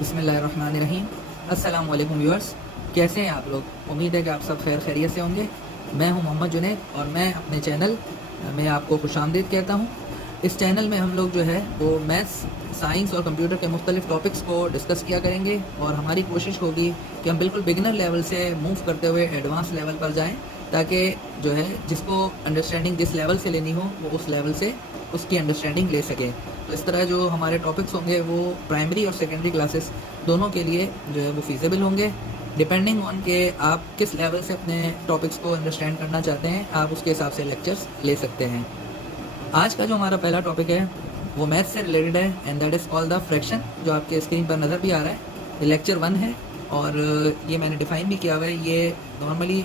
बिस्मिल्लाहिर्रहमानिर्रहीम। अस्सलाम वालेकुम व्यूअर्स, कैसे हैं आप लोग? उम्मीद है कि आप सब खैर खैरियत से होंगे। मैं हूं मोहम्मद जुनैद और मैं अपने चैनल में आपको खुशामदीद कहता हूं। इस चैनल में हम लोग जो है वो मैथ्स, साइंस और कंप्यूटर के मुख्तलिफ टॉपिक्स को डिस्कस किया करेंगे और हमारी कोशिश होगी कि हम बिल्कुल बिगिनर लेवल से मूव करते हुए एडवांस लेवल पर जाएँ, ताकि जो है जिसको अंडरस्टैंडिंग जिस लेवल से लेनी हो वो उस लेवल से उसकी अंडरस्टैंडिंग ले सके। तो इस तरह जो हमारे टॉपिक्स होंगे वो प्राइमरी और सेकेंडरी क्लासेस दोनों के लिए जो है वो फीजेबल होंगे। डिपेंडिंग ऑन के आप किस लेवल से अपने टॉपिक्स को अंडरस्टैंड करना चाहते हैं, आप उसके हिसाब से लेक्चर्स ले सकते हैं। आज का जो हमारा पहला टॉपिक है वो मैथ्स से रिलेटेड है and that is called the fraction, जो आपके स्क्रीन पर नज़र भी आ रहा है। ये लेक्चर 1 है और ये मैंने डिफ़ाइन भी किया हुआ है। ये नॉर्मली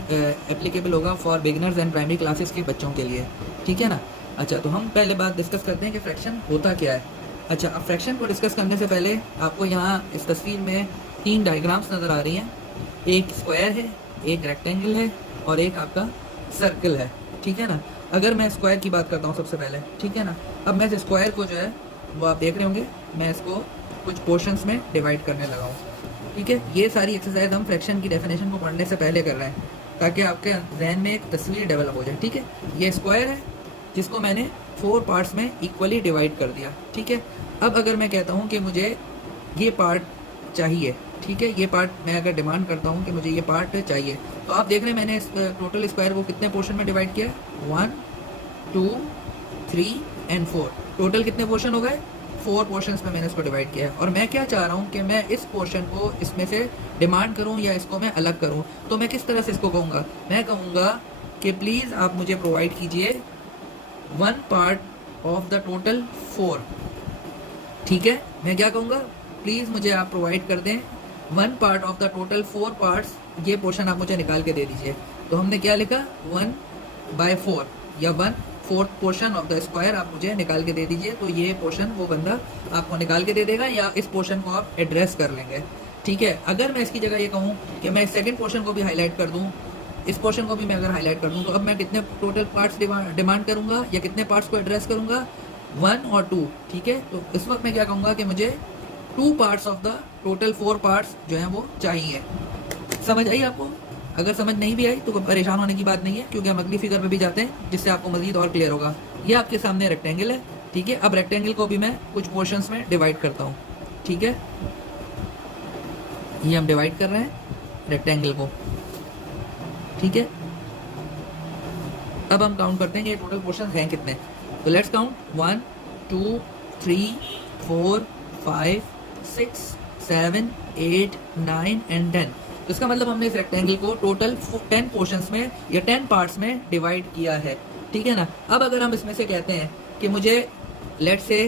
एप्लीकेबल होगा for beginners and primary classes के बच्चों के लिए, ठीक है ना। अच्छा, तो हम पहले बात डिस्कस करते हैं कि फ्रैक्शन होता क्या है। अच्छा, अब फ्रैक्शन को डिस्कस करने से पहले आपको यहाँ इस तस्वीर में 3 डायग्राम्स नज़र आ रही हैं। एक स्क्वायर है, एक रेक्टेंगल है और एक आपका सर्कल है, ठीक है ना। अगर मैं स्क्वायर की बात करता हूँ सबसे पहले, ठीक है ना। अब मैं इस स्क्वायर को जो है वो आप देख रहे होंगे, मैं इसको कुछ पोर्शंस में डिवाइड करने लगा हूँ, ठीक है। ये सारी एक्सरसाइज हम फ्रैक्शन की डेफिनेशन को पढ़ने से पहले कर रहे हैं ताकि आपके जहन में एक तस्वीर डेवलप हो जाए, ठीक है। ये स्क्वायर है जिसको मैंने 4 पार्ट्स में इक्वली डिवाइड कर दिया, ठीक है। अब अगर मैं कहता हूँ कि मुझे ये पार्ट चाहिए, ठीक है, ये पार्ट मैं अगर डिमांड करता हूँ कि मुझे ये पार्ट चाहिए, तो आप देख रहे हैं मैंने इस टोटल स्क्वायर को कितने पोर्शन में डिवाइड किया? 1, 2, 3 एंड 4। टोटल कितने पोर्शन हो गए? 4 पोर्शंस में मैंने इसको डिवाइड किया है। और मैं क्या चाह रहा हूँ कि मैं इस पोर्शन को इसमें से डिमांड करूँ या इसको मैं अलग करूँ। तो मैं किस तरह से इसको कहूँगा? मैं कहूँगा कि प्लीज़ आप मुझे प्रोवाइड कीजिए 1 पार्ट ऑफ द टोटल 4, ठीक है। मैं क्या कहूँगा? प्लीज़ मुझे आप प्रोवाइड कर दें 1 part of the total 4 parts, ये पोर्शन आप मुझे निकाल के दे दीजिए। तो हमने क्या लिखा? 1/4 या 1/4 पोर्शन ऑफ द स्क्वायर आप मुझे निकाल के दे दीजिए। तो ये पोर्शन वो बंदा आपको निकाल के दे देगा या इस पोर्शन को आप एड्रेस कर लेंगे, ठीक है। अगर मैं इसकी जगह ये कहूँ कि मैं सेकेंड पोर्शन को भी हाईलाइट कर दूँ, इस पोर्शन को भी मैं अगर हाईलाइट कर दूँ, तो अब मैं कितने टोटल पार्ट्स डिमांड करूँगा या कितने पार्ट्स को एड्रेस करूँगा? 1 और 2, ठीक है। तो इस वक्त मैं क्या कहूँगा कि मुझे 2 parts of the total 4 parts जो हैं वो चाहिए। समझ आई आपको? अगर समझ नहीं भी आई तो कोई परेशान होने की बात नहीं है, क्योंकि हम अगली फिगर में भी जाते हैं जिससे आपको मजीद और क्लियर होगा। ये आपके सामने रेक्टेंगल है, ठीक है। अब रेक्टेंगल को भी मैं कुछ पोर्शंस में डिवाइड करता हूँ, ठीक है। ये हम डिवाइड कर रहे हैं रेक्टेंगल को, ठीक है। अब हम काउंट करते हैं कि टोटल पोर्शन हैं कितने। तो लेट्स काउंट 1, 2, 3, 4, 5, 6, 7, 8, 9 एंड 10। तो इसका मतलब हमने इस रेक्टेंगल को टोटल 10 पोर्शंस में या 10 पार्ट्स में डिवाइड किया है, ठीक है ना। अब अगर हम इसमें से कहते हैं कि मुझे लेट्स से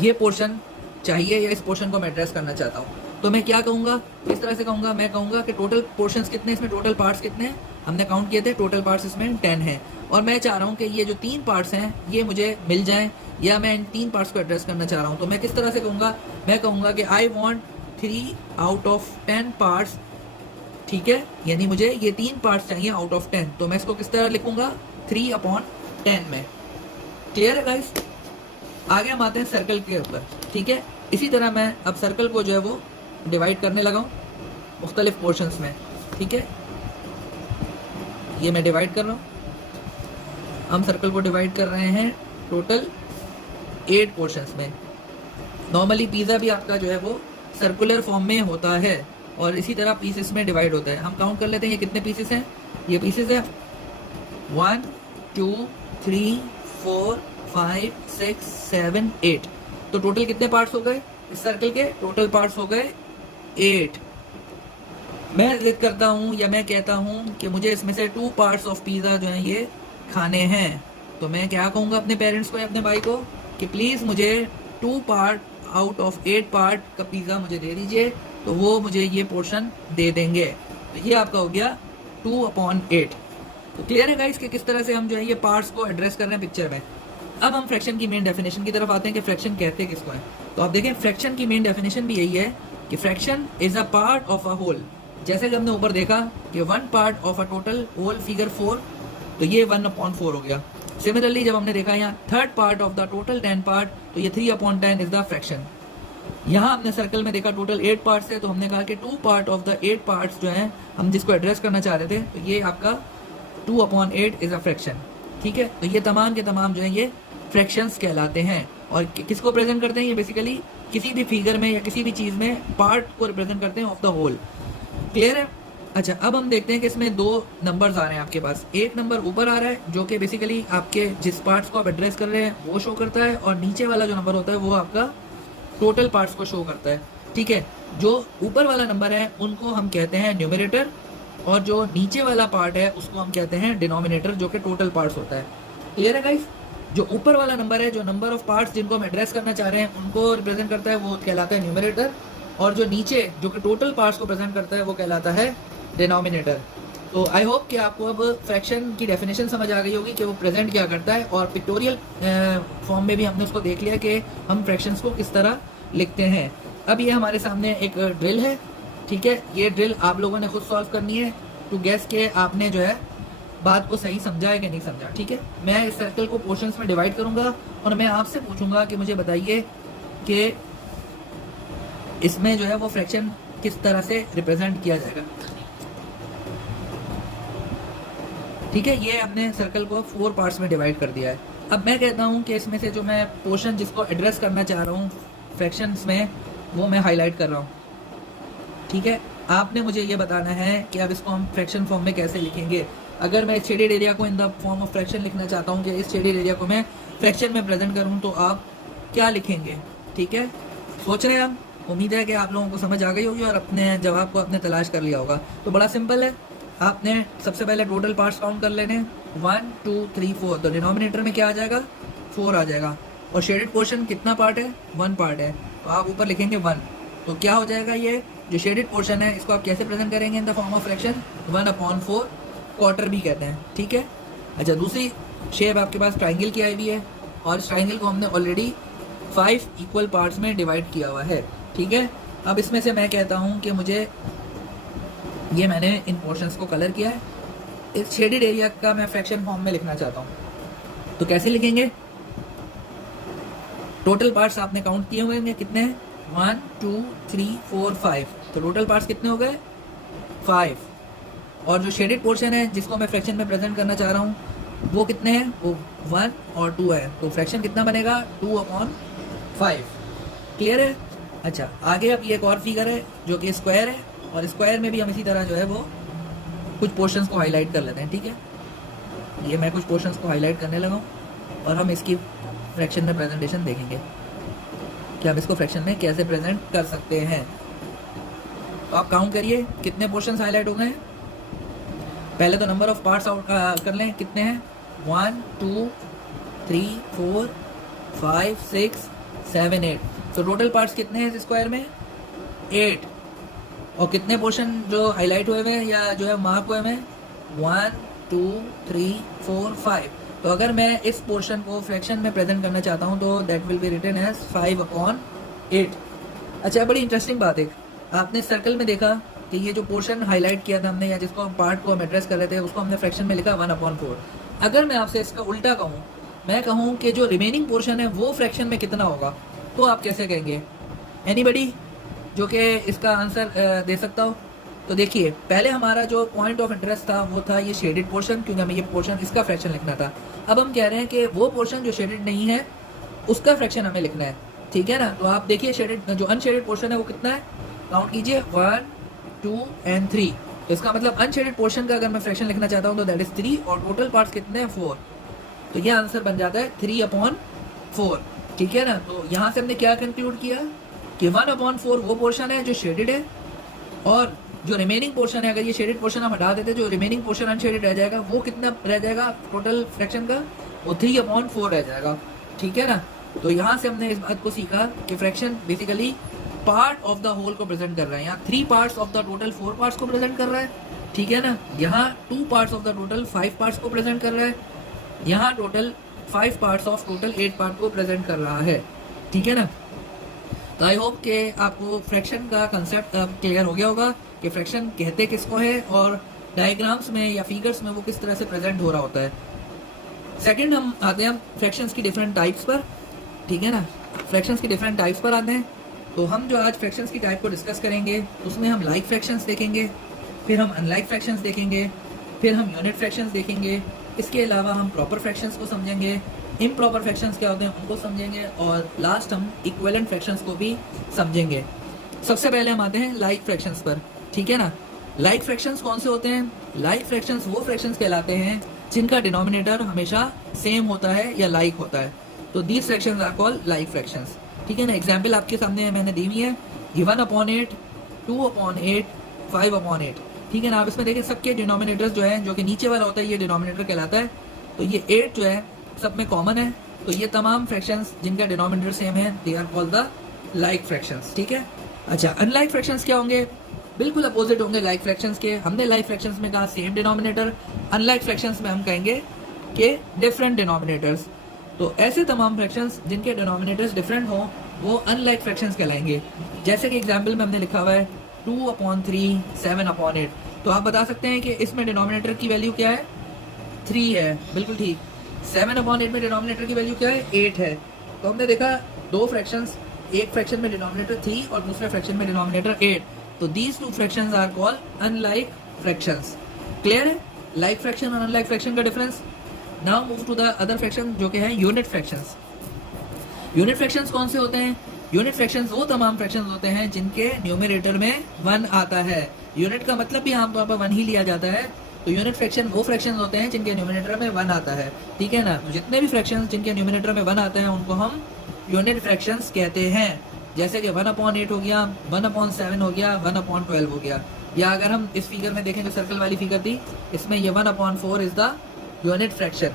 ये पोर्शन चाहिए या इस पोर्शन को मैं एड्रेस करना चाहता हूँ, तो मैं क्या कहूँगा? इस तरह से कहूँगा, मैं कहूँगा कि टोटल पोर्शंस कितने, इसमें टोटल पार्ट्स कितने हैं? हमने काउंट किए थे, टोटल पार्ट्स इसमें 10 हैं। और मैं चाह रहा हूँ कि ये जो 3 पार्ट्स हैं ये मुझे मिल जाएं, या मैं इन 3 पार्ट्स को एड्रेस करना चाह रहा हूँ। तो मैं किस तरह से कहूँगा? मैं कहूँगा कि I want 3 out of 10 parts, ठीक है। यानी मुझे ये 3 पार्ट्स चाहिए आउट ऑफ 10। तो मैं इसको किस तरह लिखूँगा? 3/10 में। क्लियर है गाइस? आगे हम आते हैं सर्कल के ऊपर, ठीक है। इसी तरह मैं अब सर्कल को जो है वो डिवाइड करने लगा हूँ मुख्तलिफ पोर्शंस में, ठीक है। ये मैं डिवाइड कर रहा हूँ। हम सर्कल को डिवाइड कर रहे हैं टोटल 8 पोर्शंस में। नॉर्मली पिज़्ज़ा भी आपका जो है वो सर्कुलर फॉर्म में होता है और इसी तरह पीसेस में डिवाइड होता है। हम काउंट कर लेते हैं ये कितने पीसेस हैं। ये पीसेस है 1, 2, 3, 4, 5, 6, 7, 8। तो टोटल कितने पार्ट्स हो गए इस सर्कल के? टोटल पार्ट्स हो गए 8। मैं जिद करता हूँ या मैं कहता हूँ कि मुझे इसमें से 2 पार्ट्स ऑफ पिज़्ज़ा जो हैं ये खाने हैं। तो मैं क्या कहूँगा अपने पेरेंट्स को या अपने भाई को कि प्लीज़ मुझे 2 पार्ट आउट ऑफ 8 पार्ट का पिज़्ज़ा मुझे दे दीजिए। तो वो मुझे ये पोर्शन दे देंगे। तो ये आपका हो गया 2/8। तो क्लियर है गाइस कि किस तरह से हम जो है ये पार्ट्स को एड्रेस कर रहे हैं पिक्चर में। अब हम फ्रैक्शन की मेन डेफिनेशन की तरफ आते हैं कि फ्रैक्शन कहते हैं किसको है। तो आप देखें, फ्रैक्शन की मेन डेफिनेशन भी यही है कि fraction is a part of a whole. जैसे कि हमने ऊपर देखा कि 1 part of a total whole figure 4, तो ये 1/4 हो गया। सिमिलरली जब हमने देखा यहाँ 3rd part of the total 10 part, तो ये 3/10 इज द फ्रैक्शन। यहाँ हमने सर्कल में देखा टोटल 8 पार्ट्स है, तो हमने कहा कि 2 पार्ट ऑफ द 8 पार्ट्स जो हैं हम जिसको एड्रेस करना चाह रहे थे, तो ये आपका 2/8 इज़ अ फ्रैक्शन। ठीक है, तो ये तमाम के तमाम जो है ये फ्रैक्शंस कहलाते हैं। और किसको प्रेजेंट करते हैं? ये बेसिकली किसी भी फिगर में या किसी भी चीज़ में पार्ट को रिप्रेजेंट करते हैं ऑफ द होल। क्लियर है? अच्छा, अब हम देखते हैं कि इसमें 2 नंबर्स आ रहे हैं आपके पास। एक नंबर ऊपर आ रहा है जो कि बेसिकली आपके जिस पार्ट्स को आप एड्रेस कर रहे हैं वो शो करता है, और नीचे वाला जो नंबर होता है वो आपका टोटल पार्ट्स को शो करता है। ठीक है, जो ऊपर वाला नंबर है उनको हम कहते हैं न्यूमरेटर, और जो नीचे वाला पार्ट है उसको हम कहते हैं डिनोमिनेटर, जो कि टोटल पार्ट्स होता है। क्लियर है गाइस? जो ऊपर वाला नंबर है, जो नंबर ऑफ पार्ट्स जिनको हम एड्रेस करना चाह रहे हैं उनको रिप्रेजेंट करता है, वो कहलाता है न्यूमरेटर, और जो नीचे जो कि टोटल पार्ट्स को प्रेजेंट करता है वो कहलाता है डिनोमिनेटर। तो आई होप कि आपको अब फ्रैक्शन की डेफिनेशन समझ आ गई होगी कि वो प्रेजेंट क्या करता है, और पिक्टोरियल फॉर्म में भी हमने उसको देख लिया कि हम फ्रैक्शंस को किस तरह लिखते हैं। अब ये हमारे सामने एक ड्रिल है। ठीक है, ये ड्रिल आप लोगों ने खुद सॉल्व करनी है टू गेस के आपने जो है बात को सही समझा है कि नहीं समझा। ठीक है, मैं इस सर्कल को पोर्शंस में डिवाइड करूंगा और मैं आपसे पूछूंगा कि मुझे बताइए कि इसमें जो है वो फ्रैक्शन किस तरह से रिप्रेजेंट किया जाएगा। ठीक है, ये हमने सर्कल को 4 पार्ट्स में डिवाइड कर दिया है। अब मैं कहता हूँ कि इसमें से जो मैं पोर्शन जिसको एड्रेस करना चाह रहा हूँ फ्रैक्शंस में, वो मैं हाईलाइट कर रहा हूँ। ठीक है, आपने मुझे ये बताना है कि अब इसको हम फ्रैक्शन फॉर्म में कैसे लिखेंगे। अगर मैं शेडेड एरिया को in the form of fraction लिखना चाहता हूँ कि इस शेडेड एरिया को मैं फ्रैक्शन में प्रेजेंट करूँ, तो आप क्या लिखेंगे? ठीक है, सोच रहे हैं हम। उम्मीद है कि आप लोगों को समझ आ गई होगी और अपने जवाब को अपने तलाश कर लिया होगा। तो बड़ा सिंपल है, आपने सबसे पहले टोटल पार्ट्स काउंट कर लेने, 1 2 3 4। तो डिनोमिनेटर में क्या आ जाएगा? 4 आ जाएगा। और शेडेड पोर्शन कितना पार्ट है? 1 पार्ट है, तो आप ऊपर लिखेंगे 1। तो क्या हो जाएगा? ये जो शेडेड पोर्शन है इसको आप कैसे प्रेजेंट करेंगे in the form of fraction? 1/4 quarter भी कहते हैं। ठीक है, अच्छा, दूसरी शेप आपके पास ट्राइंगल की आई हुई है, और इस ट्राइंगल को हमने ऑलरेडी 5 इक्वल पार्ट्स में डिवाइड किया हुआ है। ठीक है, अब इसमें से मैं कहता हूँ कि मुझे ये मैंने इन पोर्शंस को कलर किया है, इस शेडेड एरिया का मैं फ्रैक्शन फॉर्म में लिखना चाहता हूँ। तो कैसे लिखेंगे? टोटल पार्ट्स आपने काउंट किए हुए हैं, कितने हैं? 1 2 3 4 5। तो टोटल पार्ट्स कितने हो गए? 5। और जो शेडेड पोर्शन है जिसको मैं फ्रैक्शन में प्रेजेंट करना चाह रहा हूँ वो कितने हैं? वो 1 और 2 है। तो फ्रैक्शन कितना बनेगा? 2/5। क्लियर है? अच्छा, आगे अब ये एक और फिगर है जो कि स्क्वायर है, और स्क्वायर में भी हम इसी तरह जो है वो कुछ पोर्शंस को हाईलाइट कर लेते हैं। ठीक है, ये मैं कुछ पोर्शंस को हाईलाइट करने लगा हूँ, और हम इसकी फ्रैक्शन में प्रेजेंटेशन देखेंगे कि हम इसको फ्रैक्शन में कैसे प्रेजेंट कर सकते हैं। तो आप काउंट करिए कितने पोर्शंस हाईलाइट हो गए हैं। पहले तो नंबर ऑफ पार्ट्स आउट कर लें, कितने हैं? 1 2 3 4 5 6 7 8। तो टोटल पार्ट्स कितने हैं इस स्क्वायर में? 8। और कितने पोर्शन जो हाईलाइट हुए हुए हैं या जो है मार्क हुए हुए हैं? 1 2 3 4 5। तो अगर मैं इस पोर्शन को फ्रैक्शन में प्रेजेंट करना चाहता हूँ तो that will be written as 5/8। अच्छा, बड़ी इंटरेस्टिंग बात है, आपने सर्कल में देखा कि ये जो पोर्शन हाईलाइट किया था हमने, या जिसको हम पार्ट को हम एड्रेस कर रहे थे, उसको हमने फ्रैक्शन में लिखा 1/4। अगर मैं आपसे इसका उल्टा कहूँ, मैं कहूँ कि जो रिमेनिंग पोर्शन है वो फ्रैक्शन में कितना होगा, तो आप कैसे कहेंगे? एनीबडी जो कि इसका आंसर दे सकता हो? तो देखिए, पहले हमारा जो पॉइंट ऑफ इंटरेस्ट था वो था ये शेडेड पोर्शन, क्योंकि हमें ये पोर्शन इसका फ्रैक्शन लिखना था। अब हम कह रहे हैं कि वो पोर्शन जो शेडेड नहीं है उसका फ्रैक्शन हमें लिखना है। ठीक है ना? तो आप देखिए, शेडेड जो अनशेडेड पोर्शन है वो कितना है, काउंट कीजिए, 1 2 and 3। तो इसका मतलब अनशेडेड पोर्शन का अगर मैं फ्रैक्शन लिखना चाहता हूँ तो दैट इज 3, और टोटल पार्ट्स कितने हैं? 4। तो ये आंसर बन जाता है 3/4। ठीक है ना? तो यहाँ से हमने क्या कंक्लूड किया कि 1/4 वो पोर्शन है जो शेडेड है, और जो रिमेनिंग पोर्शन है, अगर ये शेडेड पोर्शन हम हटा देते, जो रिमेनिंग पोर्शन अनशेडेड रह जाएगा, वो कितना रह जाएगा टोटल फ्रैक्शन का? वो 3/4 रह जाएगा। ठीक है ना? तो यहाँ से हमने इस बात को सीखा कि fraction basically part of the whole को प्रेजेंट कर रहा है। यहाँ 3 parts of the total 4 parts को प्रेजेंट कर रहा है। ठीक है ना? यहाँ 2 parts of the total 5 parts को प्रेजेंट कर रहा है। यहाँ total 5 parts of total 8 part को प्रेजेंट कर रहा है। ठीक है ना? तो आई होप कि आपको फ्रैक्शन का कंसेप्ट क्लियर हो गया होगा कि फ्रैक्शन कहते किसको है, और डायग्राम्स में या फिगर्स में वो किस तरह से प्रेजेंट हो रहा होता है। सेकंड हम आते हैं फ्रैक्शंस की डिफरेंट टाइप्स पर। ठीक है ना? फ्रैक्शंस की डिफरेंट टाइप्स पर आते हैं। तो हम जो आज फ्रैक्शंस की टाइप को डिस्कस करेंगे उसमें हम लाइक फ्रैक्शंस देखेंगे, फिर हम अनलाइक फ्रैक्शंस देखेंगे, फिर हम यूनिट फ्रैक्शंस देखेंगे। इसके अलावा हम प्रॉपर फ्रैक्शंस को समझेंगे, इम्प्रॉपर फ्रैक्शंस क्या होते हैं उनको समझेंगे, और लास्ट हम इक्विवेलेंट फ्रैक्शंस को भी समझेंगे। सबसे पहले हम आते हैं लाइक फ्रैक्शंस पर, ठीक है ना। लाइक फ्रैक्शंस कौन से होते हैं? लाइक फ्रैक्शंस वो फ्रैक्शंस कहलाते हैं जिनका डिनोमिनेटर हमेशा सेम होता है या लाइक होता है। तो these fractions are called like fractions, ठीक है ना। एग्जाम्पल आपके सामने मैंने दी हुई है, 1/8, 2/8, 5/8, ठीक है ना। आप इसमें देखिए सबके डिनोमिनेटर्स जो है, जो कि नीचे वाला होता है, ये डिनोमिनेटर कहलाता है। तो ये 8 जो है सब में कॉमन है। तो ये तमाम फ्रैक्शंस जिनका डिनोमिनेटर सेम है, they are called the like fractions, ठीक है। अच्छा, अनलाइक फ्रैक्शंस क्या होंगे? बिल्कुल अपोजिट होंगे लाइक फ्रैक्शंस के। हमने लाइक फ्रैक्शंस में कहा सेम डिनोमिनेटर, अनलाइक फ्रैक्शंस में हम कहेंगे कि डिफरेंट डिनोमिनेटर्स। तो ऐसे तमाम फ्रैक्शंस जिनके डिनोमिनेटर्स डिफरेंट हो वो अनलाइक फ्रैक्शंस कहलाएंगे। जैसे कि एग्जाम्पल में हमने लिखा हुआ है 2/3, 7/8। तो आप बता सकते हैं कि इसमें डिनोमिनेटर की वैल्यू क्या है? 3 है, बिल्कुल ठीक। 7/8 में डिनोमिनेटर की वैल्यू क्या है? 8 है। तो हमने देखा दो फ्रैक्शंस, एक फ्रैक्शन में डिनोमिनेटर 3 और दूसरे फ्रैक्शन में डिनोमिनेटर 8। तो these two fractions are called unlike fractions. Clear है लाइक फ्रैक्शन और अनलाइक फ्रैक्शन का difference? Now move to the other fraction जो कि है यूनिट फ्रैक्शंस। यूनिट फ्रैक्शंस कौन से होते हैं? यूनिट फ्रैक्शंस वो तमाम फ्रैक्शंस होते हैं जिनके न्यूमरेटर में 1 आता है। यूनिट का मतलब भी आमतौर पर 1 ही लिया जाता है। तो यूनिट फ्रैक्शन वो फ्रैक्शंस होते हैं जिनके न्यूमरेटर में 1 आता है, ठीक है ना। तो जितने भी फ्रैक्शंस जिनके न्यूमरेटर में 1 आता है उनको हम यूनिट फ्रैक्शंस कहते हैं। जैसे कि 1/8 हो गया, 1/7 हो गया, 1/12 हो गया। या अगर हम इस फिगर में देखें जो सर्कल वाली फिगर थी, इसमें ये 1/4 is the unit fraction.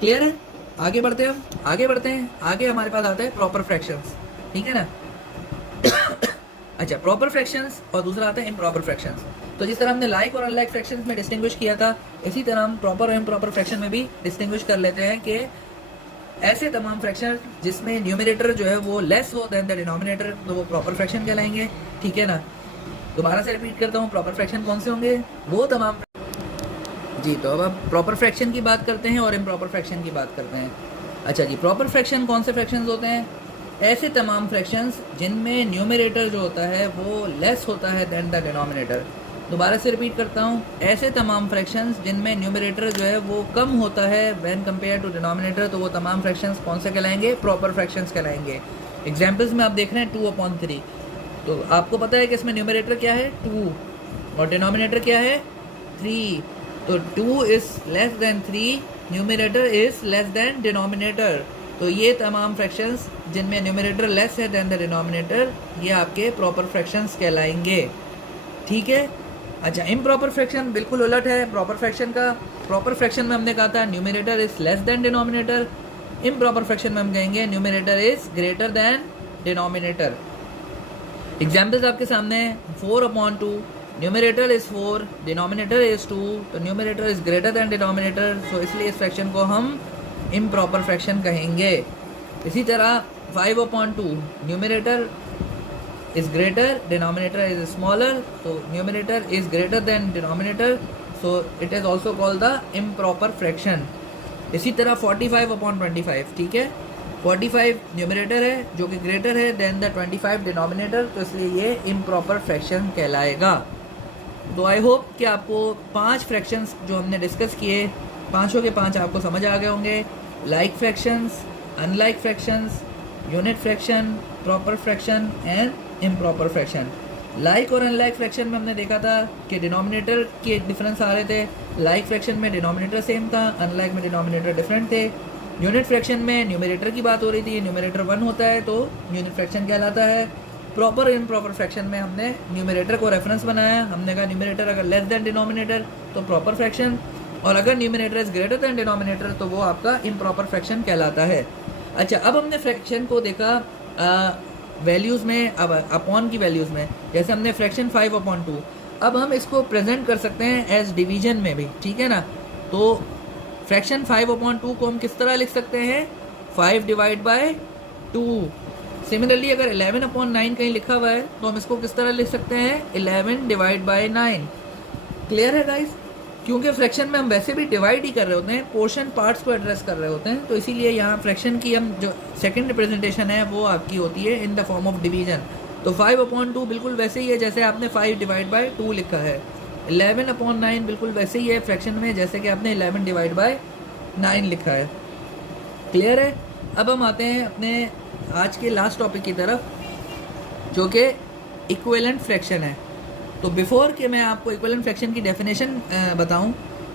Clear है? आगे बढ़ते हैं, आगे हमारे पास आता है प्रॉपर फ्रैक्शंस, ठीक है ना। अच्छा, प्रॉपर फ्रैक्शंस और दूसरा आता है इम्प्रॉपर फ्रैक्शंस। तो जिस तरह हमने लाइक और अनलाइक फ्रैक्शंस में डिस्टिंग्विश किया था, इसी तरह हम प्रॉपर और इम्प्रॉपर फ्रैक्शन में भी डिस्टिंग्विश कर लेते हैं कि ऐसे तमाम फ्रैक्शन जिसमें न्यूमरेटर जो है वो लेस हो देन द डिनोमिनेटर, तो वो प्रॉपर फ्रैक्शन कहलाएंगे, ठीक है ना। दोबारा से रिपीट करता हूँ, प्रॉपर फ्रैक्शन कौन से होंगे? वो तमाम जी। तो अब प्रॉपर फ्रैक्शन की बात करते हैं और इम्प्रॉपर फ्रैक्शन की बात करते हैं। अच्छा जी, प्रॉपर फ्रैक्शन कौन से फ्रैक्शंस होते हैं? ऐसे तमाम फ्रैक्शंस जिनमें न्यूमरेटर जो होता है वो लेस होता है देन द डिनोमिनेटर। दोबारा से रिपीट करता हूँ, ऐसे तमाम फ्रैक्शंस जिनमें न्यूमरेटर जो है वो कम होता है व्हेन कंपेयर टू डिनोमिनेटर, तो वो तमाम फ्रैक्शंस कौन से कहलाएंगे? प्रॉपर फ्रैक्शंस कहलाएंगे। एग्जाम्पल्स में आप देख रहे हैं 2/3। तो आपको पता है कि इसमें न्यूमरेटर क्या है? 2 और डिनोमिनेटर क्या है? 3। तो 2 is less than 3, numerator is less than denominator. तो ये तमाम फ्रैक्शंस जिनमें न्यूमरेटर लेस है देन द डिनोमिनेटर, ये आपके प्रॉपर फ्रैक्शंस कहलाएंगे, ठीक है। अच्छा, इम्प्रॉपर फ्रैक्शन बिल्कुल उलट है प्रॉपर फ्रैक्शन का। प्रॉपर फ्रैक्शन में हमने कहा था numerator is less than denominator, improper fraction में हम कहेंगे numerator is greater than denominator. Examples आपके सामने हैं, 4/2, न्यूमरेटर इज 4, डिनोमिनेटर इज 2, तो numerator is greater than denominator, so इसलिए इस फ्रैक्शन को हम इम्प्रॉपर फ्रैक्शन कहेंगे। इसी तरह 5/2, numerator is greater, denominator is smaller, so numerator is greater than denominator, so it is also called the improper fraction. इसी तरह 45/25, ठीक है। 45 न्यूमरेटर है जो कि ग्रेटर है देन द 25 डिनोमिनेटर, तो इसलिए ये इम्प्रॉपर फ्रैक्शन कहलाएगा। तो आई होप कि आपको 5 फ्रैक्शंस जो हमने डिस्कस किए, पाँचों के 5 आपको समझ आ गए होंगे। Like fractions, unlike fractions, unit fraction, proper fraction and improper fraction. Like और अनलाइक फ्रैक्शन में हमने देखा था कि डिनोमिनेटर के डिफरेंस आ रहे थे। लाइक फ्रैक्शन में डिनोमिनेटर सेम था, अनलाइक में डिनोमिनेटर डिफरेंट थे। यूनिट फ्रैक्शन में न्यूमरेटर की बात हो रही थी, न्यूमरेटर 1 होता है तो यूनिट फ्रैक्शन कहलाता है। प्रॉपर और इम्प्रॉपर फ्रैक्शन में हमने न्यूमरेटर को रेफरेंस बनाया, हमने कहा न्यूमरेटर अगर लेस देन डिनोमिनेटर तो प्रॉपर फ्रैक्शन, और अगर numerator is greater than denominator तो वो आपका इम्प्रॉपर फ्रैक्शन कहलाता है। अच्छा, अब हमने फ्रैक्शन को देखा वैल्यूज़ में, अब अपॉन की वैल्यूज़ में। जैसे हमने फ्रैक्शन 5/2, अब हम इसको प्रेजेंट कर सकते हैं एज डिवीजन में भी, ठीक है ना। तो फ्रैक्शन 5/2 को हम किस तरह लिख सकते हैं? 5/2। सिमिलरली अगर 11/9 कहीं लिखा हुआ है तो हम इसको किस तरह लिख सकते हैं? 11/9। क्लियर है गाइस? क्योंकि फ्रैक्शन में हम वैसे भी डिवाइड ही कर रहे होते हैं, पोर्शन पार्ट्स को एड्रेस कर रहे होते हैं, तो इसीलिए यहाँ फ्रैक्शन की हम जो सेकंड रिप्रेजेंटेशन है वो आपकी होती है in the form of division. तो 5/2 बिल्कुल वैसे ही है जैसे आपने 5/2 लिखा है। 11/9 बिल्कुल वैसे ही है फ्रैक्शन में जैसे कि आपने 11/9 लिखा है। क्लियर है। अब हम आते हैं अपने आज के लास्ट टॉपिक की तरफ, जो कि इक्विवेलेंट फ्रैक्शन है। तो बिफोर के मैं आपको इक्विवेलेंट फ्रैक्शन की डेफिनेशन बताऊं,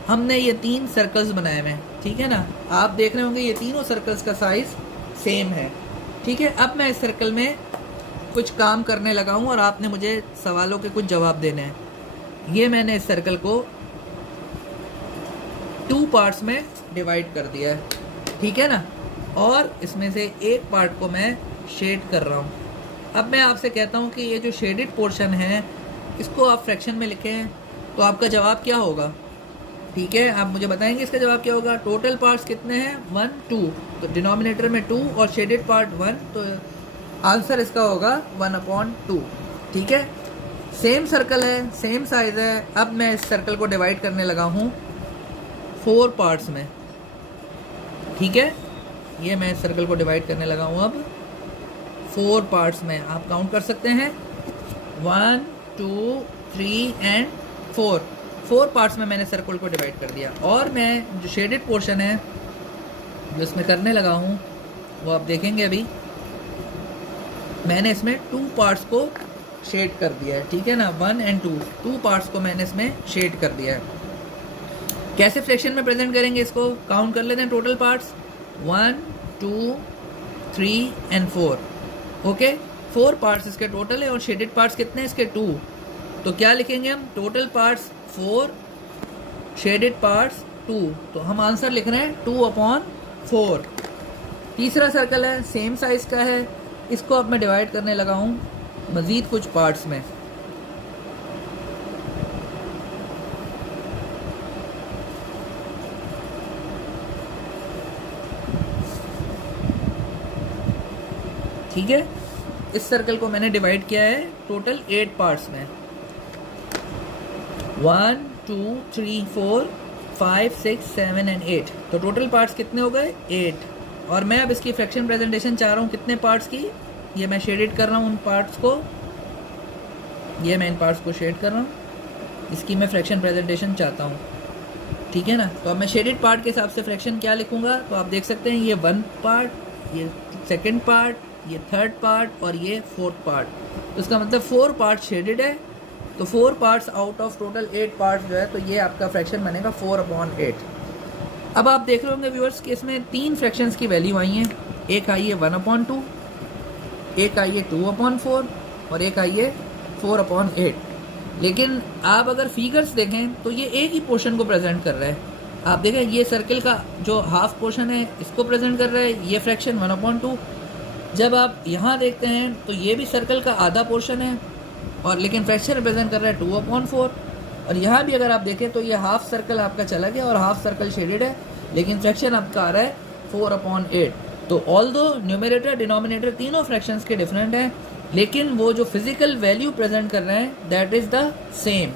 हमने ये 3 सर्कल्स बनाए हुए हैं, ठीक है ना। आप देख रहे होंगे ये तीनों सर्कल्स का साइज सेम है, ठीक है। अब मैं इस सर्कल में कुछ काम करने लगा हूं और आपने मुझे सवालों के कुछ जवाब देने हैं। ये मैंने इस सर्कल को 2 पार्ट्स में डिवाइड कर दिया है, ठीक है ना, और इसमें से एक पार्ट को मैं शेड कर रहा हूँ। अब मैं आपसे कहता हूँ कि ये जो शेडेड पोर्शन है इसको आप फ्रैक्शन में लिखें तो आपका जवाब क्या होगा, ठीक है। आप मुझे बताएंगे इसका जवाब क्या होगा। टोटल पार्ट्स कितने हैं 1 2, तो डिनोमिनेटर में 2 और शेडेड पार्ट 1, तो आंसर इसका होगा 1/2, ठीक है। सेम सर्कल है, सेम साइज है। अब मैं इस सर्कल को डिवाइड करने लगा हूँ 4 पार्ट्स में, ठीक है। ये मैं इस सर्कल को डिवाइड करने लगा हूँ अब 4 पार्ट्स में। आप काउंट कर सकते हैं 1 2 3 एंड 4 पार्ट्स में मैंने सर्कल को डिवाइड कर दिया। और मैं जो शेडेड पोर्शन है जो इसमें करने लगा हूँ वो आप देखेंगे अभी, मैंने इसमें 2 पार्ट्स को शेड कर दिया है, ठीक है ना। 1 और 2 पार्ट्स को मैंने इसमें शेड कर दिया है। कैसे फ्रैक्शन में प्रेजेंट करेंगे इसको, काउंट कर लेते हैं total parts 1 2 3 and 4, okay. 4 parts इसके टोटल है और शेडेड पार्ट्स कितने हैं इसके 2। तो क्या लिखेंगे हम, टोटल पार्ट्स 4, शेडेड पार्ट्स 2, तो हम आंसर लिख रहे हैं 2/4। तीसरा सर्कल है, सेम साइज का है, इसको अब मैं डिवाइड करने लगा हूँ मज़ीद कुछ पार्ट्स में। ठीक है, इस सर्कल को मैंने डिवाइड किया है टोटल 8 पार्ट्स में। 1 2 3 4 5 6 7 एंड 8, तो टोटल पार्ट्स कितने हो गए 8। और मैं अब इसकी फ्रैक्शन प्रेजेंटेशन चाह रहा हूँ कितने पार्ट्स की, ये मैं शेडेड कर रहा हूँ उन पार्ट्स को, ये मैं इन पार्ट्स को शेड कर रहा हूँ, इसकी मैं फ्रैक्शन प्रेजेंटेशन चाहता हूँ, ठीक है ना। तो अब मैं शेडेड पार्ट के हिसाब से फ्रैक्शन क्या लिखूँगा, तो आप देख सकते हैं ये 1 पार्ट, ये 2nd पार्ट, ये 3rd पार्ट और ये 4th पार्ट। तो इसका मतलब 4 पार्ट शेडेड है, तो 4 parts out of total 8 parts जो है, तो ये आपका फ्रैक्शन बनेगा 4/8। अब आप देख रहे होंगे व्यूअर्स कि इसमें 3 फ्रैक्शंस की वैल्यू आई हैं। एक आई है 1/2, एक आई है 2/4 और एक आई है 4/8। लेकिन आप अगर फिगर्स देखें तो ये एक ही पोर्शन को प्रेजेंट कर रहा है। आप देखें ये सर्कल का जो हाफ पोर्शन है इसको प्रेजेंट कर रहा है, ये फ्रैक्शन 1/2। जब आप यहाँ देखते हैं तो ये भी सर्कल का आधा पोर्शन है और लेकिन फ्रैक्शन रिप्रेजेंट कर रहा है 2/4। और यहाँ भी अगर आप देखें तो ये हाफ सर्कल आपका चला गया और हाफ सर्कल शेडेड है, लेकिन फ्रैक्शन आपका आ रहा है 4/8। तो ऑल्दो न्यूमरेटर डिनोमिनेटर तीनों फ्रैक्शंस के डिफरेंट हैं, लेकिन वो जो फिजिकल वैल्यू प्रेजेंट कर रहे हैं दैट इज़ द सेम।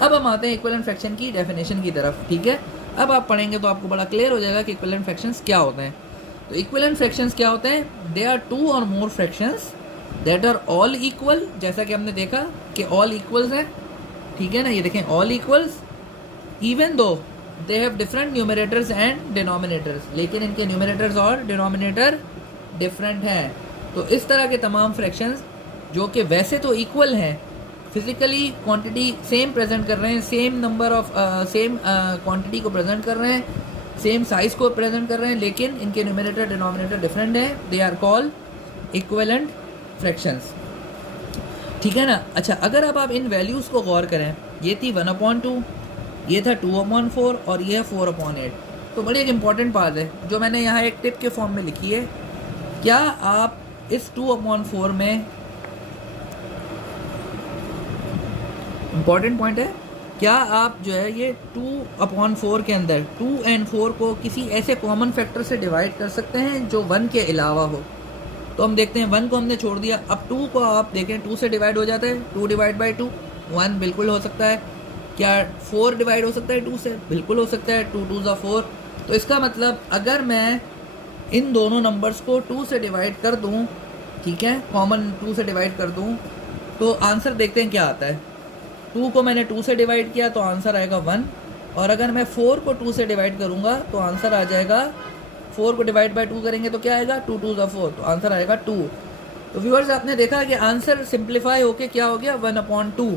अब हम आते हैं इक्विवेलेंट फ्रैक्शन की डेफिनेशन की तरफ, ठीक है। अब आप पढ़ेंगे तो आपको बड़ा क्लियर हो जाएगा कि इक्विवेलेंट फ्रैक्शंस क्या होते हैं। तो इक्विवेलेंट फ्रैक्शंस क्या होते हैं, दे आर 2 और more fractions that are all equal, जैसा कि हमने देखा कि ऑल इक्वल्स हैं, ठीक है ना। ये देखें all equals even though they have different numerators and denominators, लेकिन इनके न्यूमरेटर्स और डिनोमिनेटर डिफरेंट हैं। तो इस तरह के तमाम फ्रैक्शंस जो कि वैसे तो इक्वल हैं, फिजिकली क्वांटिटी सेम प्रेजेंट कर रहे हैं, same number of same quantity को प्रेजेंट कर रहे हैं, सेम साइज को प्रेजेंट कर रहे हैं, लेकिन इनके न्यूमरेटर डिनोमिनेटर डिफरेंट है, they are called equivalent fractions, ठीक है ना। अच्छा, अगर अब आप इन वैल्यूज़ को गौर करें, ये थी 1/2, ये था 2/4 और ये है 4/8। तो बड़ी एक इम्पॉर्टेंट बात है जो मैंने यहाँ एक टिप के फॉर्म में लिखी है, क्या आप इस 2/4 में, इम्पॉर्टेंट पॉइंट है, क्या आप जो है ये 2/4 के अंदर 2 और 4 को किसी ऐसे कॉमन फैक्टर से डिवाइड कर सकते हैं जो 1 के अलावा हो। तो हम देखते हैं 1 को हमने छोड़ दिया, अब 2 को आप देखें 2 से डिवाइड हो जाता है, 2 / 2 1 बिल्कुल हो सकता है। क्या 4 डिवाइड हो सकता है 2 से? बिल्कुल हो सकता है, 2 2 4। तो इसका मतलब अगर मैं इन दोनों नंबर्स को 2 से डिवाइड कर दूं, ठीक है, कॉमन 2 से डिवाइड कर दूं, तो आंसर देखते हैं क्या आता है। 2 को मैंने 2 से डिवाइड किया तो आंसर आएगा 1, और अगर मैं 4 को 2 से डिवाइड करूंगा तो आंसर आ जाएगा, 4 को डिवाइड बाय 2 करेंगे तो क्या आएगा, 2 2 4, तो आंसर आएगा 2। तो व्यूअर्स आपने देखा कि आंसर सिंप्लीफाई होके क्या हो गया, 1/2।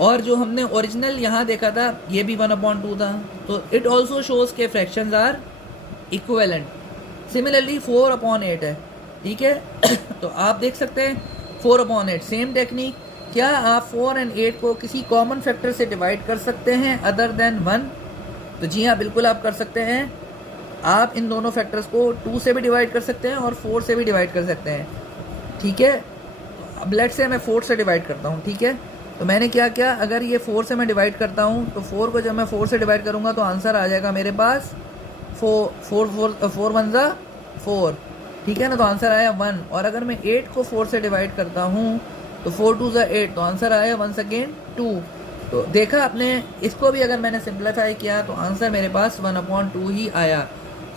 और जो हमने ओरिजिनल यहाँ देखा था ये भी 1/2 था। तो इट ऑल्सो शोज के फ्रैक्शंस आर इक्विवेलेंट। सिमिलरली 4/8 है, ठीक है। तो आप देख सकते हैं 4/8 सेम टेक्निक। क्या आप 4 और 8 को किसी कॉमन फैक्टर से डिवाइड कर सकते हैं अदर देन 1? तो जी हाँ, बिल्कुल आप कर सकते हैं। आप इन दोनों फैक्टर्स को 2 से भी डिवाइड कर सकते हैं और 4 से भी डिवाइड कर सकते हैं, ठीक है। अब लेट से मैं 4 से डिवाइड करता हूँ, ठीक है। तो मैंने क्या किया, अगर ये 4 से मैं डिवाइड करता हूँ तो 4 को जब मैं 4 से डिवाइड करूँगा तो आंसर आ जाएगा मेरे पास 4 1 ज़ा 4, ठीक है ना, तो आंसर आया 1। और अगर मैं 8 को 4 से डिवाइड करता हूँ तो 4 2 ज़ा 8, तो आंसर आया वंस अगेन 2। तो देखा आपने, इसको भी अगर मैंने सिंप्लीफाई किया तो आंसर मेरे पास 1/2 ही आया।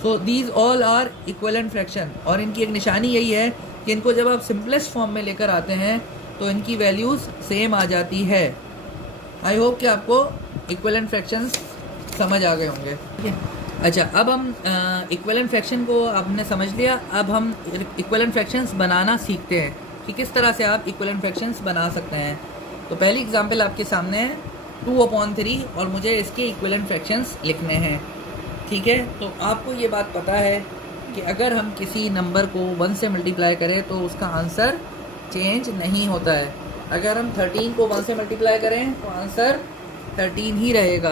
So these all are equivalent fraction, और इनकी एक निशानी यही है कि इनको जब आप सिंपलेस्ट फॉर्म में लेकर आते हैं तो इनकी वैल्यूज़ सेम आ जाती है। आई होप कि आपको इक्विवेलेंट फ्रैक्शंस समझ आ गए होंगे, ठीक है। अच्छा, अब हम इक्विवेलेंट फ्रैक्शन को आपने समझ लिया। अब हम इक्विवेलेंट फ्रैक्शंस बनाना सीखते हैं कि किस तरह से आप इक्विवेलेंट फ्रैक्शंस बना सकते हैं। तो पहली एग्जांपल आपके सामने है 2/3, और मुझे इसके इक्विवेलेंट फ्रैक्शंस लिखने हैं, ठीक है। तो आपको ये बात पता है कि अगर हम किसी नंबर को 1 से मल्टीप्लाई करें तो उसका आंसर चेंज नहीं होता है। अगर हम 13 को 1 से मल्टीप्लाई करें तो आंसर 13 ही रहेगा।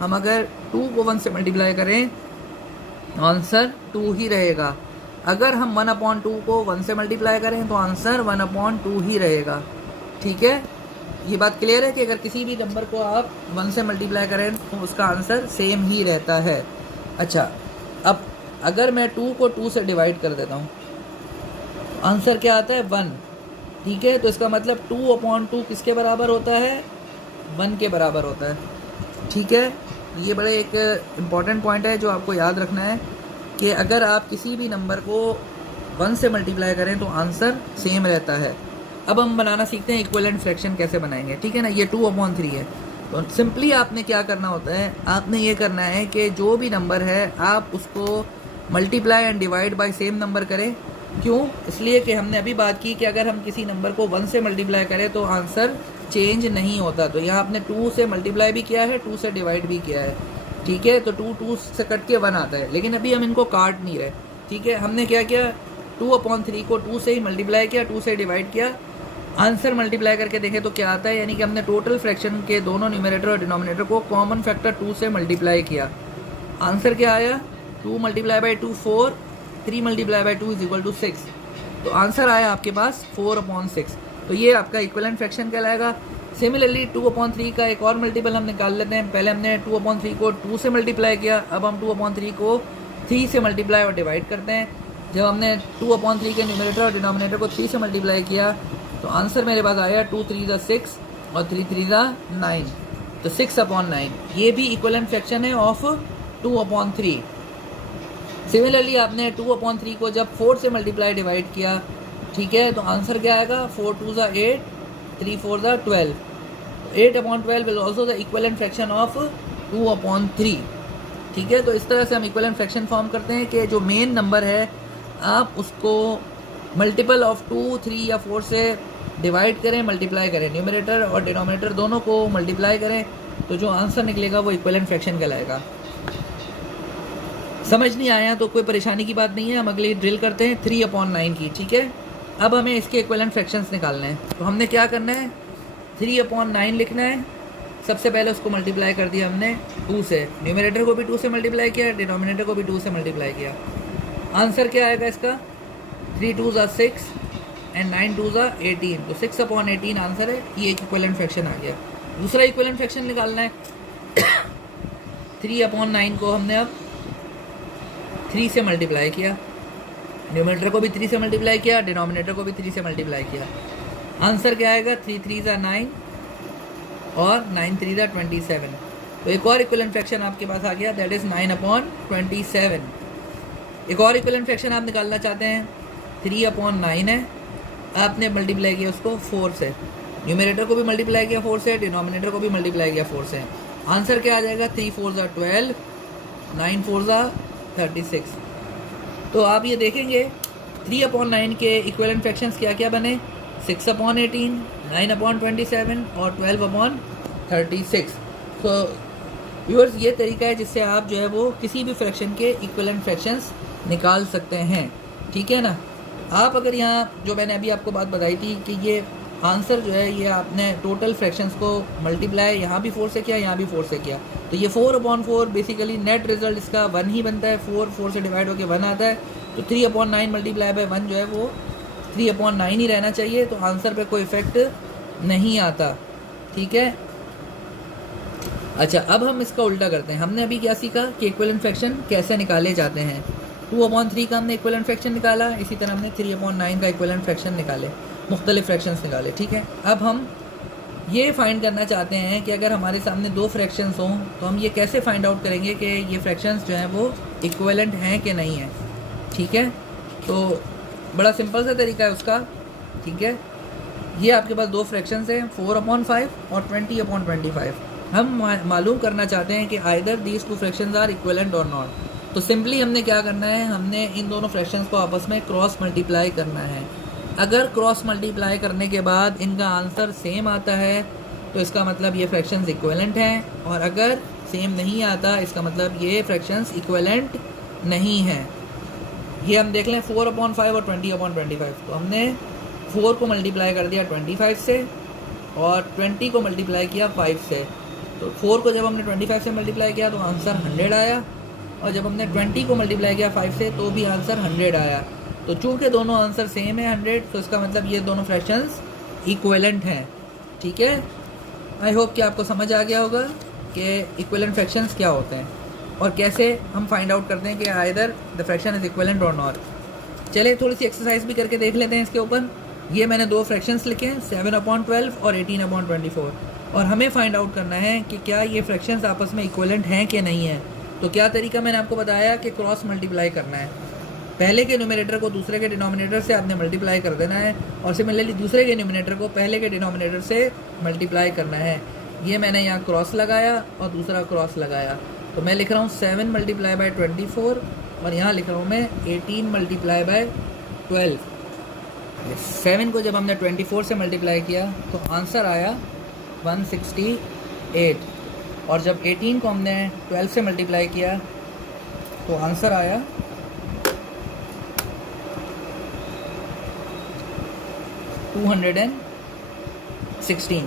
हम अगर 2 को 1 से मल्टीप्लाई करें तो आंसर 2 ही रहेगा। अगर हम 1/2 को 1 से मल्टीप्लाई करें तो आंसर 1/2 ही रहेगा, ठीक है। ये बात क्लियर है कि अगर किसी भी नंबर को आप 1 से मल्टीप्लाई करें तो उसका आंसर सेम ही रहता है। अच्छा, अब अगर मैं 2 को 2 से डिवाइड कर देता हूँ आंसर क्या आता है, 1, ठीक है। तो इसका मतलब 2/2 किसके बराबर होता है, 1 के बराबर होता है, ठीक है। ये बड़े एक इम्पॉर्टेंट पॉइंट है जो आपको याद रखना है कि अगर आप किसी भी नंबर को 1 से मल्टीप्लाई करें तो आंसर सेम रहता है। अब हम बनाना सीखते हैं इक्विवेलेंट फ्रैक्शन कैसे बनाएंगे, ठीक है ना। ये 2/3 है, तो सिंपली आपने क्या करना होता है, आपने ये करना है कि जो भी नंबर है आप उसको multiply and divide by same number करें। क्यों? इसलिए कि हमने अभी बात की कि अगर हम किसी नंबर को 1 से मल्टीप्लाई करें तो आंसर चेंज नहीं होता। तो यहाँ आपने 2 से मल्टीप्लाई भी किया है, 2 से डिवाइड भी किया है, ठीक है। तो 2 से कट के 1 आता है, लेकिन अभी हम इनको काट नहीं रहे, ठीक है। हमने क्या किया, 2/3 को 2 से ही मल्टीप्लाई किया, 2 से डिवाइड किया, आंसर मल्टीप्लाई करके देखें तो क्या आता है, यानी कि हमने टोटल फ्रैक्शन के दोनों न्यूमरेटर और डिनोमिनेटर को कॉमन फैक्टर 2 से मल्टीप्लाई किया। आंसर क्या आया, 2 × 2 4, 3 × 2 = 6। तो आंसर आया आपके पास 4/6। तो ये आपका इक्विवेलेंट फ्रैक्शन कहलाएगा। सिमिलरली 2/3 का एक और मल्टीपल हम निकाल लेते हैं। पहले हमने 2/3 को 2 से मल्टीप्लाई किया, अब हम 2/3 को 3 से मल्टीप्लाई और डिवाइड करते हैं। जब हमने 2/3 के न्यूमरेटर और डिनोमिनेटर को 3 से मल्टीप्लाई किया तो आंसर मेरे पास आया 2 3 = 6 और 3 3 = 9, तो 6/9। ये भी इक्विवेलेंट फ्रैक्शन है ऑफ 2/3। सिमिलरली आपने 2/3 को जब 4 से मल्टीप्लाई डिवाइड किया, ठीक है, तो आंसर क्या आएगा, 4 2 = 8, 3 4 = 12। 8/12 will also the equivalent fraction of 2/3, ठीक है। तो इस तरह से हम इक्विवेलेंट फ्रैक्शन फॉर्म करते हैं कि जो मेन नंबर है आप उसको मल्टीपल ऑफ 2 3 या 4 से डिवाइड करें, मल्टीप्लाई करें, न्यूमरेटर और डिनोमिनेटर दोनों को मल्टीप्लाई करें, तो जो आंसर निकलेगा वो इक्विवेलेंट फ्रैक्शन कहलाएगा। समझ नहीं आया तो कोई परेशानी की बात नहीं है, हम अगली ड्रिल करते हैं 3/9 की, ठीक है। अब हमें इसके इक्विवेलेंट फ्रैक्शंस निकालने हैं। तो हमने क्या करना है, 3/9 लिखना है। सबसे पहले उसको मल्टीप्लाई कर दिया हमने 2 से, न्यूमरेटर को भी 2 से मल्टीप्लाई किया, डिनोमिनेटर को भी 2 से मल्टीप्लाई किया। आंसर क्या आएगा इसका, 3 2 = 6 एंड 9 2 = 18, तो 6/18 आंसर है। ये एक इक्विवेलेंट फ्रैक्शन आ गया। दूसरा इक्विवेलेंट फ्रैक्शन निकालना है 3/9 को हमने अब 3 से मल्टीप्लाई किया, न्यूमरेटर को भी 3 से मल्टीप्लाई किया, डिनोमिनेटर को भी 3 से मल्टीप्लाई किया। आंसर क्या आएगा, 3 3 = 9 और 9 3 27। तो एक और इक्विवेलेंट फ्रैक्शन आपके पास आ गया, दैट इज़ 9/27। एक और इक्विवेलेंट फ्रैक्शन आप निकालना चाहते हैं, 3/9 है, आपने मल्टीप्लाई किया उसको 4 से, न्यूमरेटर को भी मल्टीप्लाई किया 4 से, डिनोमिनेटर को भी मल्टीप्लाई किया 4 से। आंसर क्या आ जाएगा, 3 4 12, 9 4 36। तो आप ये देखेंगे 3/9 के इक्विवेलेंट फ्रैक्शंस क्या क्या बने, 6/18, 9/27 और 12/36। तो व्यूअर्स ये तरीका है जिससे आप जो है वो किसी भी फ्रैक्शन के इक्विवेलेंट फ्रैक्शंस निकाल सकते हैं, ठीक है ना। आप अगर यहाँ जो मैंने अभी आपको बात बताई थी कि ये आंसर जो है ये आपने टोटल फ्रैक्शंस को मल्टीप्लाई यहाँ भी 4 से किया, यहाँ भी 4 से किया, तो ये 4/4 बेसिकली नेट रिजल्ट इसका 1 ही बनता है। 4 से डिवाइड होकर 1 आता है, तो 3/9 मल्टीप्लाई बाय 1 जो है वो 3/9 ही रहना चाहिए, तो आंसर पे कोई इफेक्ट नहीं आता, ठीक है। अच्छा, अब हम इसका उल्टा करते हैं। हमने अभी क्या सीखा कि इक्विवेलेंट फ्रैक्शन कैसे निकाले जाते हैं। 2/3 का हमने इक्विवेलेंट फ्रैक्शन निकाला, इसी तरह हमने 3/9 का इक्विवेलेंट फ्रैक्शन निकाले, मुख्तलिफ फ्रैक्शंस निकाले, ठीक है। अब हम ये फाइंड करना चाहते हैं कि अगर हमारे सामने दो फ्रैक्शंस हों तो हम ये कैसे फाइंड आउट करेंगे कि ये फ्रैक्शंस जो हैं वो इक्विवेलेंट हैं कि नहीं है, ठीक है। तो बड़ा सिंपल सा तरीका है उसका, ठीक है। ये आपके पास दो फ्रैक्शंस हैं, 4/5 और 20/25। हम मालूम करना चाहते हैं कि either these two fractions are equivalent और नॉट। तो सिंपली हमने क्या करना है, हमने इन दोनों फ्रैक्शंस को आपस में क्रॉस मल्टीप्लाई करना है। अगर क्रॉस मल्टीप्लाई करने के बाद इनका आंसर सेम आता है तो इसका मतलब ये फ्रैक्शंस इक्विवेलेंट हैं, और अगर सेम नहीं आता इसका मतलब ये फ्रैक्शंस इक्विवेलेंट नहीं हैं। ये हम देख लें 4/5 और 20/25। तो हमने 4 को मल्टीप्लाई कर दिया 25 से और 20 को मल्टीप्लाई किया 5 से। तो 4 को जब हमने 25 से मल्टीप्लाई किया तो आंसर 100 आया, और जब हमने 20 को मल्टीप्लाई किया 5 से तो भी आंसर 100 आया। तो चूंकि दोनों आंसर सेम है 100, तो इसका मतलब ये दोनों फ्रैक्शंस इक्विवेलेंट हैं, ठीक है। आई होप कि आपको समझ आ गया होगा कि इक्विवेलेंट फ्रैक्शंस क्या होते हैं और कैसे हम फाइंड आउट करते हैं कि either the fraction is equivalent और नॉट। चलिए थोड़ी सी एक्सरसाइज भी करके देख लेते हैं इसके ऊपर। ये मैंने दो फ्रैक्शंस लिखे हैं, 7/12 और 18/24, और हमें फाइंड आउट करना है कि क्या ये फ्रैक्शंस आपस में इक्विवेलेंट हैं कि नहीं है। तो क्या तरीका मैंने आपको बताया कि क्रॉस मल्टीप्लाई करना है, पहले के न्यूमरेटर को दूसरे के डिनोमिनेटर से आपने मल्टीप्लाई कर देना है, और सिमिलरली दूसरे के न्यूमरेटर को पहले के डिनोमिनेटर से मल्टीप्लाई करना है। ये मैंने यहाँ क्रॉस लगाया और दूसरा क्रॉस लगाया, तो मैं लिख रहा हूँ 7 × 24, और यहाँ लिख रहा हूँ मैं 18 × 12। 7 को जब हमने 24 से मल्टीप्लाई किया तो आंसर आया 168, और जब 18 को हमने 12 से मल्टीप्लाई किया तो आंसर आया 216।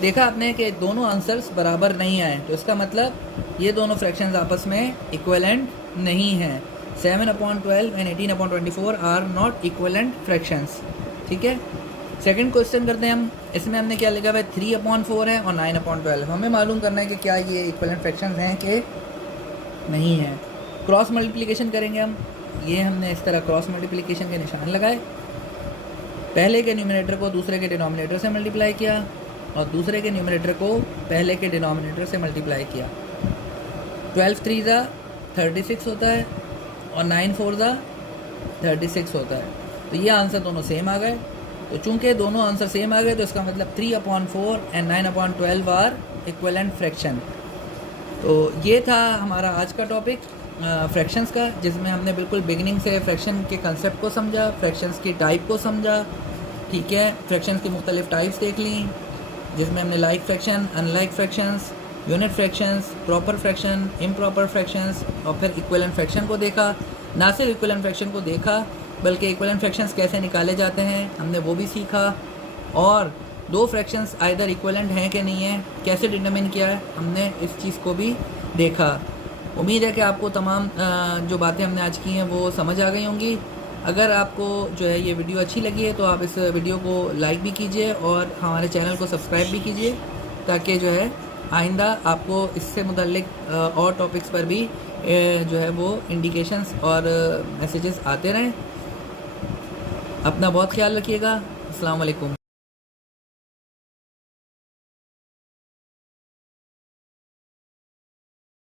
देखा आपने कि दोनों आंसर्स बराबर नहीं आए, तो इसका मतलब ये दोनों फ्रैक्शंस आपस में इक्विवेलेंट नहीं हैं। 7/12 and 18/24 are not equivalent fractions, ठीक है। सेकंड क्वेश्चन करते हैं हम। इसमें हमने क्या लिखा है, 3/4 है और 9/12। हमें मालूम करना है कि क्या ये इक्विवेलेंट फ्रैक्शंस हैं कि नहीं हैं। क्रॉस मल्टीप्लिकेशन करेंगे हम। ये हमने इस तरह क्रॉस मल्टीप्लिकेशन के निशान लगाए, पहले के न्यूमरेटर को दूसरे के डिनोमिनेटर से मल्टीप्लाई किया और दूसरे के न्यूमरेटर को पहले के डिनोमिनेटर से मल्टीप्लाई किया। 12 3 36 होता है और 9 4 36 होता है। तो ये आंसर दोनों सेम आ गए। तो चूंकि दोनों आंसर सेम आ गए तो इसका मतलब 3/4 एंड 9/12 आर इक्विवेलेंट फ्रैक्शन। तो ये था हमारा आज का टॉपिक फ्रैक्शंस का, जिसमें हमने बिल्कुल बिगिनिंग से फ्रैक्शन के कंसेप्ट को समझा, फ्रैक्शंस की टाइप को समझा, ठीक है। फ्रैक्शंस की मुख्तलिफ टाइप्स देख ली, जिसमें हमने like fraction, unlike fractions, unit fractions, proper fraction, improper fractions, और फिर इक्विवेलेंट फ्रैक्शन को देखा। ना सिर्फ इक्विवेलेंट फ्रैक्शन को देखा बल्कि इक्विवेलेंट फ्रैक्शंस कैसे निकाले जाते हैं हमने वो भी सीखा, और दो फ्रैक्शंस आइदर इक्विवेलेंट हैं कि नहीं है कैसे डिटरमिन किया है हमने इस चीज़ को भी देखा। उम्मीद है कि आपको तमाम जो बातें हमने आज की हैं वो समझ आ गई होंगी। अगर आपको जो है ये वीडियो अच्छी लगी है तो आप इस वीडियो को लाइक भी कीजिए और हमारे चैनल को सब्सक्राइब भी कीजिए, ताकि जो है आइंदा आपको इससे मुतल्लिक और टॉपिक्स पर भी जो है वो इंडिकेशंस और मैसेजेस आते रहें। अपना बहुत ख्याल रखिएगा। अस्सलाम वालेकुम।